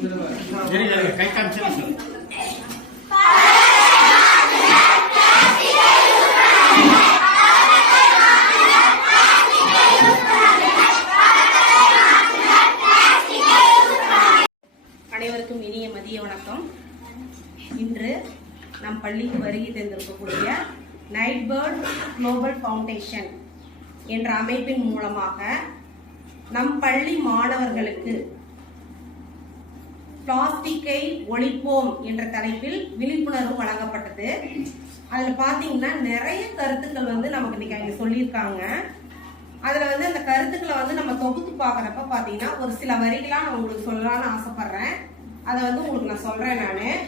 அனைவருக்கும் இனிய மதிய வணக்கம். இன்று நம் பள்ளிக்கு வருகை தந்திருக்கக்கூடிய நைட் பேர்ட் குளோபல் ஃபவுண்டேஷன் என்ற அமைப்பின் மூலமாக நம் பள்ளி மாணவர்களுக்கு பிளாஸ்டிக்கை ஒழிப்போம் என்ற தலைப்பில் விழிப்புணர்வு வழங்கப்பட்டது. அதில் பார்த்தீங்கன்னா நிறைய கருத்துக்கள் நமக்கு இன்னைக்கு அவங்க சொல்லியிருக்காங்க. அதில் அந்த கருத்துக்களை நம்ம தொகுத்து பார்க்குறப்ப பார்த்தீங்கன்னா ஒரு சில வரிகளாக நான் உங்களுக்கு சொல்லலான்னு ஆசைப்படுறேன். அதை உங்களுக்கு நான் சொல்கிறேன். நான்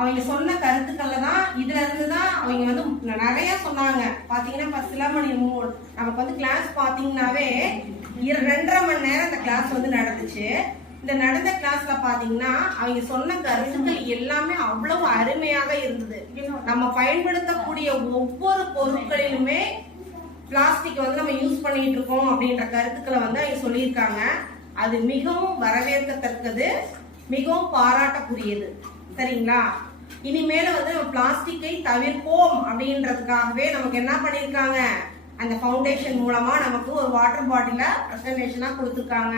அவங்க சொன்ன கருத்துக்கள்ல தான் இதுல இருந்து தான் அவங்க நிறைய சொன்னாங்க. பாத்தீங்கன்னா சிலமணி நமக்கு கிளாஸ் பாத்தீங்கன்னாவே 2.5 மணி நேரம் இந்த கிளாஸ் நடந்துச்சு. இந்த நடந்த கிளாஸ்ல பாத்தீங்கன்னா அவங்க சொன்ன கருத்துக்கள் எல்லாமே அவ்வளவு அருமையாக இருந்தது. நம்ம பயன்படுத்தக்கூடிய ஒவ்வொரு பொருட்களிலுமே பிளாஸ்டிக் நம்ம யூஸ் பண்ணிட்டு இருக்கோம் அப்படின்ற கருத்துக்களை அவங்க சொல்லியிருக்காங்க. அது மிகவும் வரவேற்கத்தக்கது, மிகவும் பாராட்டக்கூடியது. சரிங்களா? இனிமேல நம்ம பிளாஸ்டிக்கை தவிர்ப்போம் அப்படின்றதுக்காகவே நமக்கு என்ன பண்ணிருக்காங்க, அந்த ஃபவுண்டேஷன் மூலமா நமக்கு ஒரு வாட்டர் பாட்டில பிரசன்டேஷனா கொடுத்துருக்காங்க.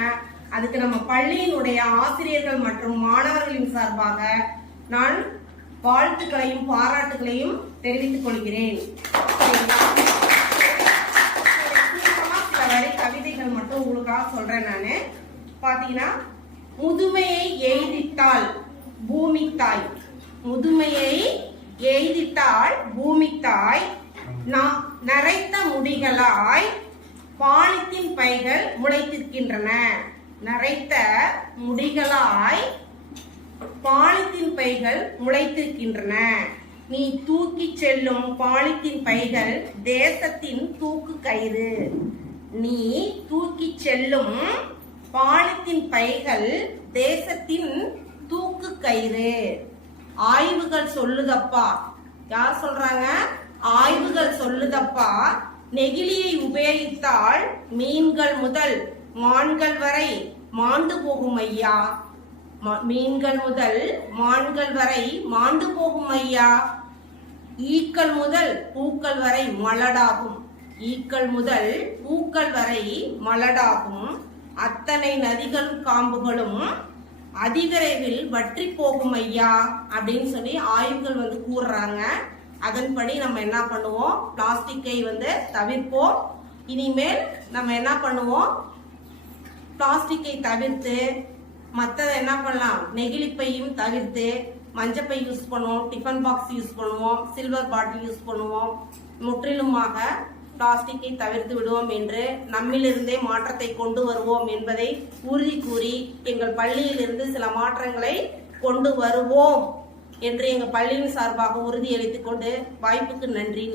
அதுக்கு நம்ம பள்ளியினுடைய ஆசிரியர்கள் மற்றும் மாணவர்களின் சார்பாக நான் வாழ்த்துக்களையும் பாராட்டுகளையும் தெரிவித்துக் கொள்கிறேன். சில வரை கவிதைகள் மட்டும் உங்களுக்காக சொல்றேன். நானு பாத்தீங்கன்னா, முதுமையை எய்திட்டால் பூமி தாய், முதுமையை எய்திட்டால் பூமி தாய், நரைத்த முடிகளாய் பாலித்தீன் பைகள் முளைத்திருக்கின்றன. நரைத்த முடிகளாய் பாலித்தீன் பைகள் முளைத்திருக்கின்றன. நீ தூக்கி செல்லும் பாலித்தீன் பைகள் தேசத்தின் தூக்கு கயிறு. நீ தூக்கி செல்லும் பாலித்தீன் பைகள் தேசத்தின் தூக்கு கயிறு. ஆய்வுகள் சொல்லுதப்பா. யார் சொல்றாங்க? ஆய்வுகள் சொல்லுதப்பா, நெகிழியை உபயோகித்தால் மீன்கள் முதல் மான்கள் வரை மாண்டு போகும் ஐயா. மீன்கள் முதல் மான்கள் வரை மாண்டு போகும் ஐயா. ஈக்கள் முதல் பூக்கள் வரை மலடாகும். ஈக்கள் முதல் பூக்கள் வரை மலடாகும். அத்தனை நதிகளும் காம்புகளும் அதிவிரைவில் வற்றி போகும் ஐயா அப்படின்னு சொல்லி ஆய்வுகள் கூறுறாங்க. அதன்படி நம்ம என்ன பண்ணுவோம், பிளாஸ்டிக்கை தவிர்ப்போம். இனிமேல் நம்ம என்ன பண்ணுவோம், பிளாஸ்டிக்கை தவிர்த்து மற்றதை என்ன பண்ணலாம், நெகிழிப்பையும் தவிர்த்து மஞ்சப்பை யூஸ் பண்ணுவோம், டிஃபன் பாக்ஸ் யூஸ் பண்ணுவோம், சில்வர் பாட்டில் யூஸ் பண்ணுவோம். முற்றிலுமாக பிளாஸ்டிக்கை தவிர்த்து விடுவோம் என்று நம்மிலிருந்தே மாற்றத்தை கொண்டு வருவோம் என்பதை உறுதி கூறி எங்கள் பள்ளியிலிருந்து சில மாற்றங்களை கொண்டு வருவோம் என்று எங்கள் பள்ளியின் சார்பாக உறுதியளித்துக் கொண்டு வாய்ப்புக்கு நன்றி.